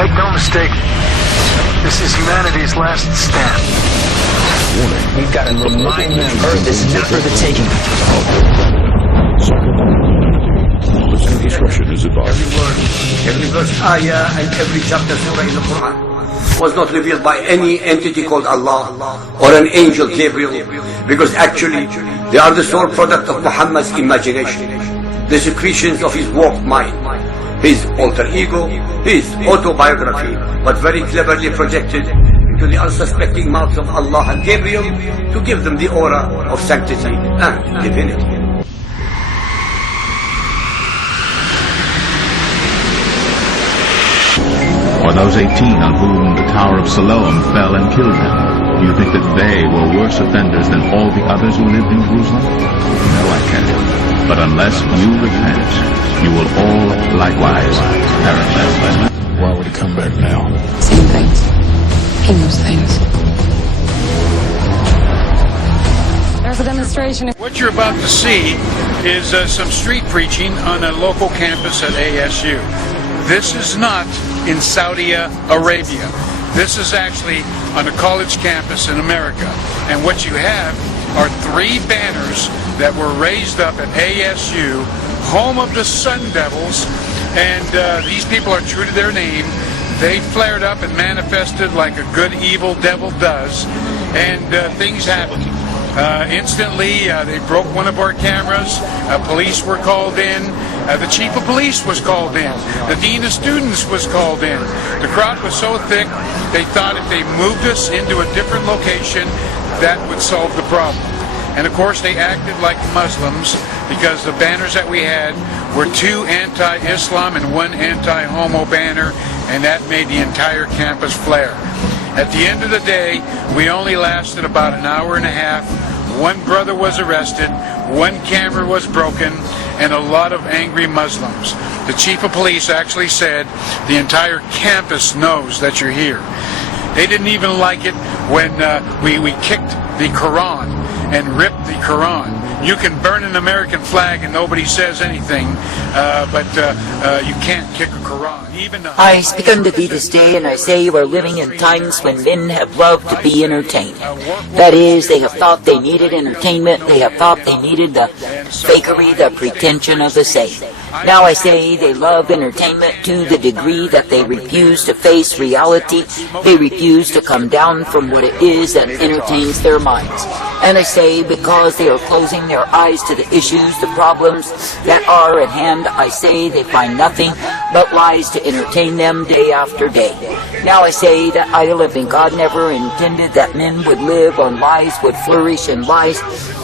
Make no mistake, this is humanity's last stand. Warning. We've got to remind them Earth is not for the taking. Listener discretion is advised. Every word, every verse, ayah, and every chapter surah in the Quran was not revealed by any entity called Allah or an angel Gabriel, because actually they are the sole product of Muhammad's imagination, the secretions of his warped mind, his alter ego, his autobiography, but very cleverly projected into the unsuspecting mouths of Allah and Gabriel to give them the aura of sanctity and divinity. Or those 18 on whom the Tower of Siloam fell and killed them, you think that they were worse offenders than all the others who lived in Jerusalem? No, I can't. But unless you repent, you will all likewise perish. Why would he come back now? Same things. He knows things. There's a demonstration. What you're about to see is some street preaching on a local campus at ASU. This is not in Saudi Arabia. This is actually on a college campus in America. And what you have are 3 banners that were raised up at ASU, home of the Sun Devils, and these people are true to their name. They flared up and manifested like a good evil devil does, and things happened. Instantly, they broke one of our cameras. Police were called in. The chief of police was called in. The dean of students was called in. The crowd was so thick, they thought if they moved us into a different location, that would solve the problem. And of course, they acted like Muslims, because the banners that we had were 2 anti-Islam and 1 anti-homo banner, and that made the entire campus flare. At the end of the day, we only lasted about an hour and a half. 1 brother was arrested, 1 camera was broken, and a lot of angry Muslims. The chief of police actually said, the entire campus knows that you're here. They didn't even like it when we kicked the Quran and ripped the Quran. You can burn an American flag and nobody says anything, but you can't kick a Quran. Even I speak unto thee this day, and I say you are living in times when men have loved to be entertained. That is, they have thought they needed entertainment, they have thought they needed the fakery, the pretension of the same. Now I say they love entertainment to the degree that they refuse to face reality, they refuse to come down from what it is that entertains their minds. And I say because they are closing their eyes to the issues, the problems that are at hand, I say they find nothing but lies to entertain them day after day. Now I say that I, the living God, never intended that men would live on lies, would flourish in lies,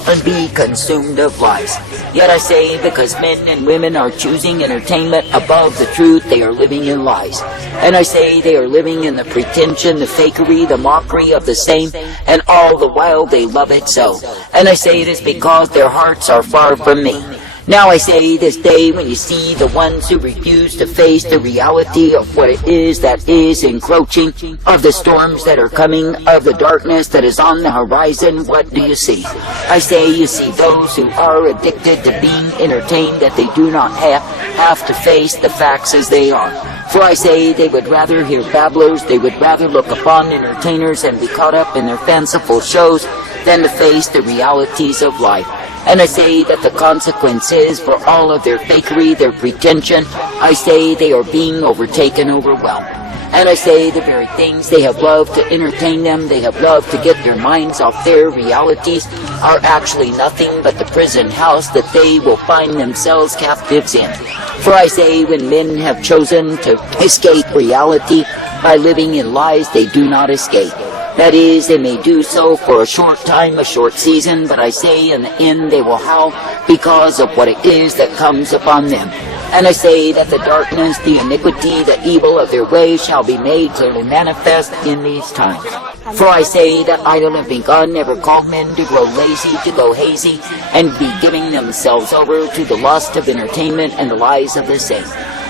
and be consumed of lies. Yet I say, because men and women are choosing entertainment above the truth, they are living in lies. And I say they are living in the pretension, the fakery, the mockery of the same, and all the while they love it so. And I say it is because their hearts are far from me. Now I say this day, when you see the ones who refuse to face the reality of what it is that is encroaching, of the storms that are coming, of the darkness that is on the horizon, what do you see? I say you see those who are addicted to being entertained, that they do not have to face the facts as they are. For I say they would rather hear babblers, they would rather look upon entertainers and be caught up in their fanciful shows than to face the realities of life. And I say that the consequence is, for all of their fakery, their pretension, I say they are being overtaken, overwhelmed. And I say the very things they have loved to entertain them, they have loved to get their minds off their realities, are actually nothing but the prison house that they will find themselves captives in. For I say when men have chosen to escape reality by living in lies, they do not escape. That is, they may do so for a short time, a short season, but I say in the end they will howl because of what it is that comes upon them. And I say that the darkness, the iniquity, the evil of their ways shall be made clearly manifest in these times. For I say that I, the living God, never called men to grow lazy, to go hazy, and be giving themselves over to the lust of entertainment and the lies of the same.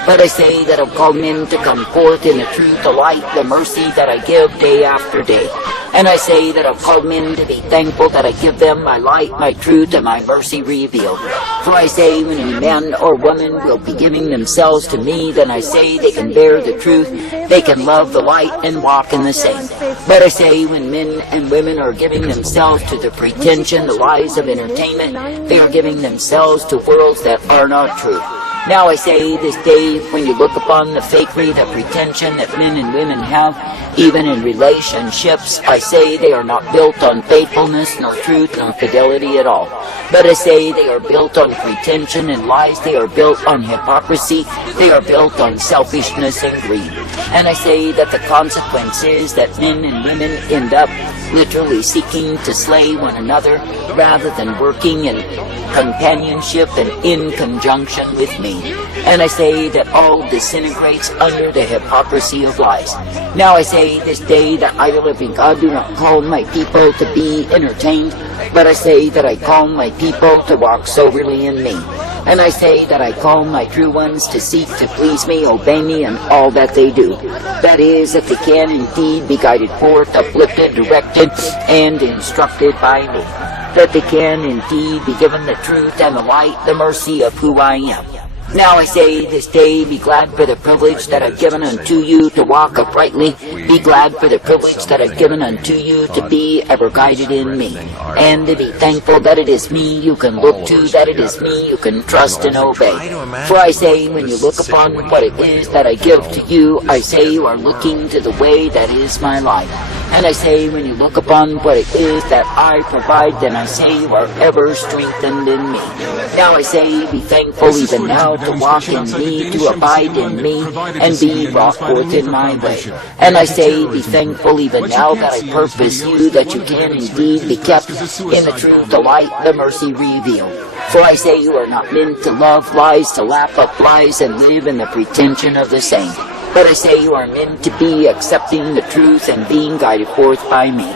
But I say that I've called men to come forth in the truth, the light, the mercy that I give day after day. And I say that I've called men to be thankful that I give them my light, my truth, and my mercy revealed. For I say when a man or woman will be giving themselves to me, then I say they can bear the truth, they can love the light and walk in the same. But I say when men and women are giving themselves to the pretension, the lies of entertainment, they are giving themselves to worlds that are not true. Now I say this day, when you look upon the fakery, the pretension that men and women have, even in relationships, I say they are not built on faithfulness, nor truth, nor fidelity at all. But I say they are built on pretension and lies, they are built on hypocrisy, they are built on selfishness and greed. And I say that the consequence is that men and women end up literally seeking to slay one another, rather than working in companionship and in conjunction with me. And I say that all disintegrates under the hypocrisy of lies. Now I say this day that I, the living God, do not call my people to be entertained, but I say that I call my people to walk soberly in me. And I say that I call my true ones to seek to please me, obey me in all that they do. That is, that they can indeed be guided forth, uplifted, directed, and instructed by me. That they can indeed be given the truth and the light, the mercy of who I am. Now I say this day, be glad for the privilege that I've given unto you to walk uprightly. Be glad for the privilege that I've given unto you to be ever guided in me. And to be thankful that it is me you can look to, that it is me you can trust and obey. For I say, when you look upon what it is that I give to you, I say you are looking to the way that is my life. And I say, when you look upon what it is that I provide, then I say you are ever strengthened in me. Now I say, be thankful even now to walk in me, to abide in me, and be brought forth in my way. And I say, be thankful even now that I purpose you, that you can indeed be kept in the truth, the light, the mercy revealed. For I say you are not meant to love lies, to lap up lies, and live in the pretension of the same. But I say you are meant to be accepting the truth and being guided forth by me.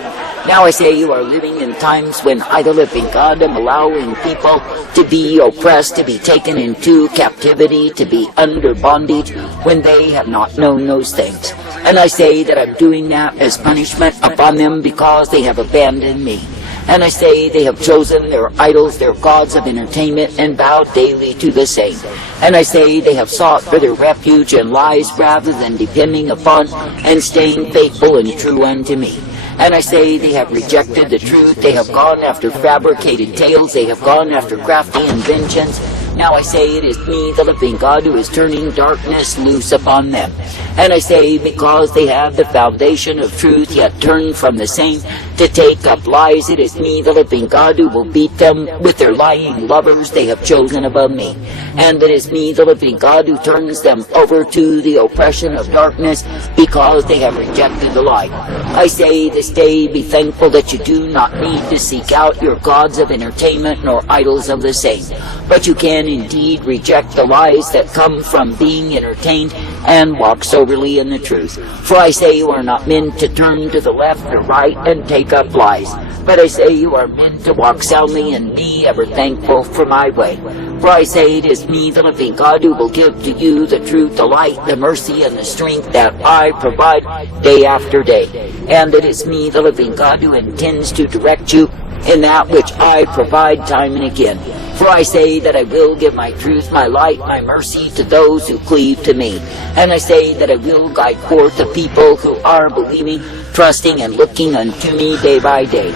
Now I say you are living in times when I, the living God, am allowing people to be oppressed, to be taken into captivity, to be under bondage, when they have not known those things. And I say that I'm doing that as punishment upon them because they have abandoned me. And I say they have chosen their idols, their gods of entertainment, and bowed daily to the same. And I say they have sought for their refuge in lies rather than depending upon and staying faithful and true unto me. And I say they have rejected the truth, they have gone after fabricated tales, they have gone after crafty inventions. Now I say it is me, the living God, who is turning darkness loose upon them. And I say because they have the foundation of truth, yet turn from the same to take up lies, it is me, the living God, who will beat them with their lying lovers they have chosen above me. And it is me, the living God, who turns them over to the oppression of darkness because they have rejected the light. I say this day, be thankful that you do not need to seek out your gods of entertainment nor idols of the same, but you can indeed reject the lies that come from being entertained and walk soberly in the truth. For I say you are not meant to turn to the left or right and take up lies, but I say you are meant to walk soundly and be ever thankful for my way. For I say it is me, the living God, who will give to you the truth, the light, the mercy, and the strength that I provide day after day. And it is me, the living God, who intends to direct you in that which I provide time and again. For I say that I will give my truth, my light, my mercy to those who cleave to me. And I say that I will guide forth the people who are believing, trusting, and looking unto me day by day.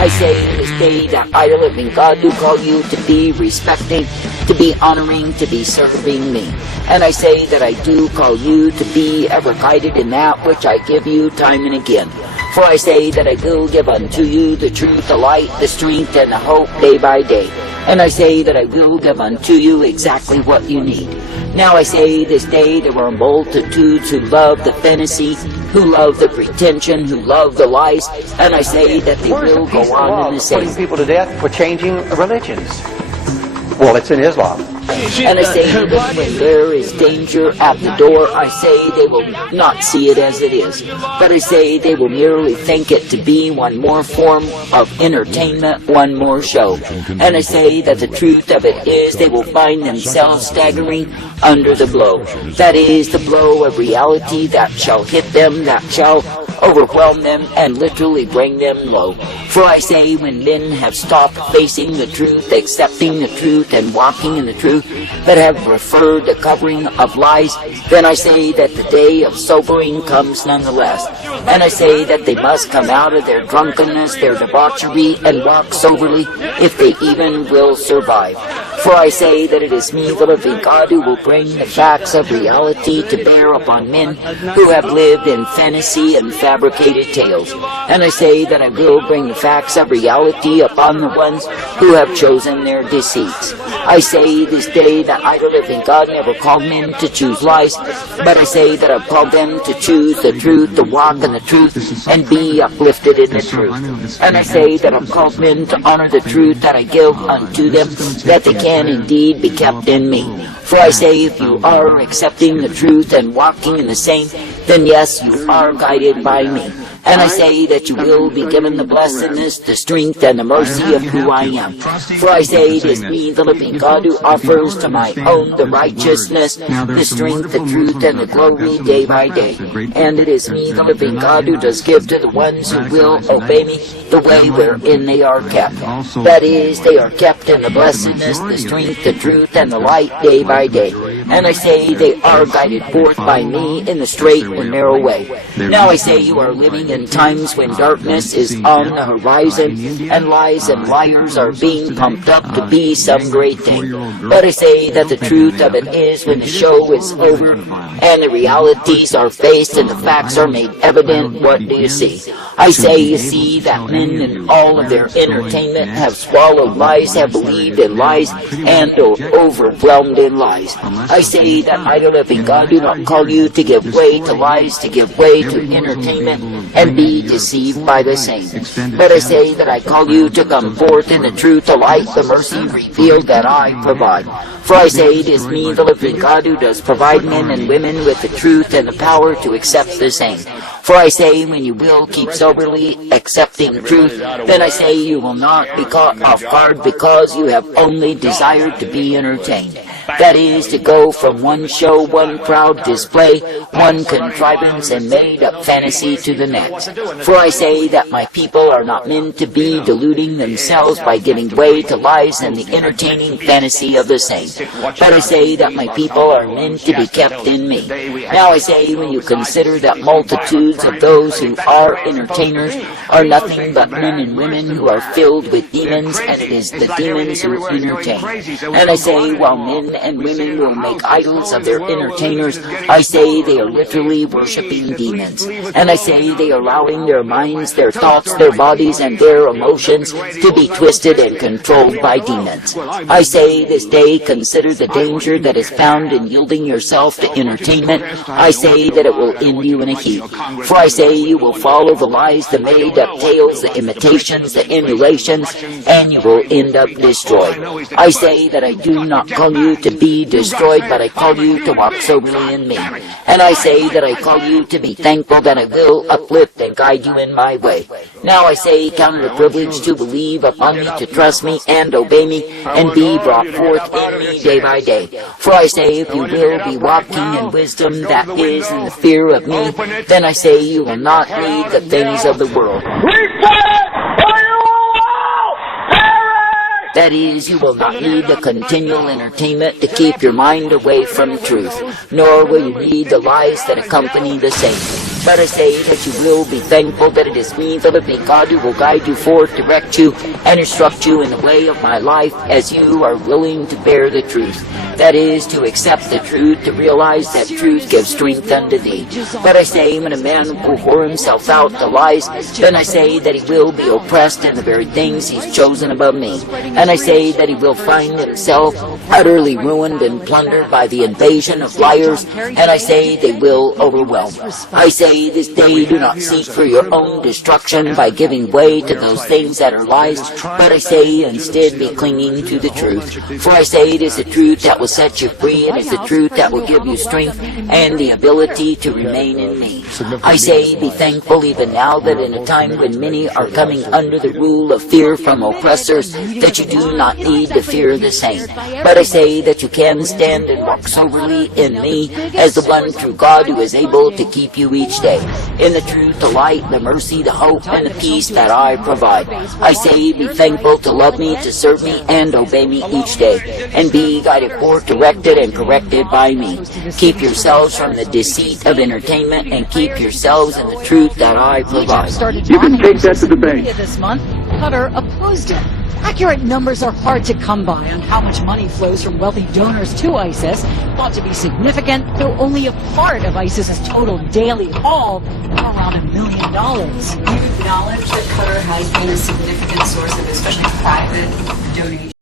I say this day that I, the living God, do call you to be respecting, to be honoring, to be serving me. And I say that I do call you to be ever guided in that which I give you time and again. For I say that I will give unto you the truth, the light, the strength, and the hope day by day. And I say that I will give unto you exactly what you need. Now I say this day there are multitudes who love the fantasy, who love the pretension, who love the lies, and I say that they will go on in the same. Putting people to death for changing religions. Well, it's in Islam. And I say even when there is danger at the door, I say they will not see it as it is, but I say they will merely think it to be one more form of entertainment, one more show. And I say that the truth of it is they will find themselves staggering under the blow. That is the blow of reality that shall hit them, that shall overwhelm them, and literally bring them low. For I say, when men have stopped facing the truth, accepting the truth, and walking in the truth, but have preferred the covering of lies, then I say that the day of sobering comes nonetheless. And I say that they must come out of their drunkenness, their debauchery, and walk soberly, if they even will survive. For I say that it is me, the living God, who will bring the facts of reality to bear upon men who have lived in fantasy and fabricated tales. And I say that I will bring the facts of reality upon the ones who have chosen their deceits. I say this day that I, the living God, never called men to choose lies, but I say that I've called them to choose the truth, to walk in the truth, and be uplifted in the truth. And I say that I've called men to honor the truth that I give unto them, that they can indeed be kept in me. For I say, if you are accepting the truth and walking in the same, then yes, you are guided by me. And I say that you will be given the blessedness, the strength, and the mercy of who I am. For I say it is me, the living God, who offers to my own the righteousness, the strength, the truth, and the glory day by day. And it is me, the living God, who does give to the ones who will obey me the way wherein they are kept. That is, they are kept in the blessedness, the strength, the truth, and the light day by day. And I say they are guided forth by me in the straight and narrow way. Now I say you are living in times when darkness is on the horizon, and lies and liars are being pumped up to be some great thing. But I say that the truth of it is, when the show is over, and the realities are faced, and the facts are made evident, what do you see? I say, you see that men in all of their entertainment have swallowed lies, have believed in lies, and are overwhelmed in lies. I say that I, the living God, do not call you to give way to lies, to give way to entertainment, and be deceived by the same. But I say that I call you to come forth in the truth, the light, the mercy revealed that I provide. For I say it is me, the living God, who does provide men and women with the truth and the power to accept the same. For I say, when you will keep soberly accepting the truth, then I say you will not be caught off guard, because you have only desired to be entertained. That is, to go from one show, one proud display, one contrivance and made-up fantasy to the next. For I say that my people are not meant to be deluding themselves by giving way to lies and the entertaining fantasy of the same. But I say that my people are meant to be kept in me. Now I say, when you consider that multitudes of those who are entertainers are nothing but men and women who are filled with demons, and it is the demons who entertain. And I say, while men and women will make idols of their entertainers, I say they are literally worshiping demons. And I say they are allowing their minds, their thoughts, their bodies, and their emotions to be twisted and controlled by demons. I say this day, consider the danger that is found in yielding yourself to entertainment. I say that it will end you in a heap. For I say you will follow the lies, the made-up tales, the imitations, the emulations, and you will end up destroyed. I say that I do not call you to be destroyed, but I call you to walk soberly in me. And I say that I call you to be thankful that I will uplift and guide you in my way. Now I say, count it a privilege to believe upon me, to trust me and obey me, and be brought forth in me day by day. For I say, if you will be walking in wisdom, that is, in the fear of me, then I say you will not need the things of the world. That is, you will not need the continual entertainment to keep your mind away from truth, nor will you need the lies that accompany the same. But I say that you will be thankful that it is me, the living God, who will guide you forth, direct you, and instruct you in the way of my life, as you are willing to bear the truth. That is, to accept the truth, to realize that truth gives strength unto thee. But I say, when a man will pour himself out to lies, then I say that he will be oppressed in the very things he's chosen above me. And I say that he will find himself utterly ruined and plundered by the invasion of liars, and I say they will overwhelm. I say this day, do not seek for your own destruction by giving way to those things that are lies, but I say instead be clinging to the truth. For I say it is the truth that will set you free, and it is the truth that will give you strength and the ability to remain in me. I say be thankful even now that in a time when many are coming under the rule of fear from oppressors, that you do not need to fear the same. But I say that you can stand and walk soberly in me as the one true God who is able to keep you each each day. In the truth, the light, the mercy, the hope, and the peace that I provide. I say, be thankful to love me, to serve me, and obey me each day. And be guided forth, directed, and corrected by me. Keep yourselves from the deceit of entertainment, and keep yourselves in the truth that I provide. You can take that to the bank. This month, Qatar opposed it. Accurate numbers are hard to come by on how much money flows from wealthy donors to ISIS, thought to be significant, though only a part of ISIS's total daily haul, around $1 million. You acknowledge that Qatar has been a significant source of especially private donations.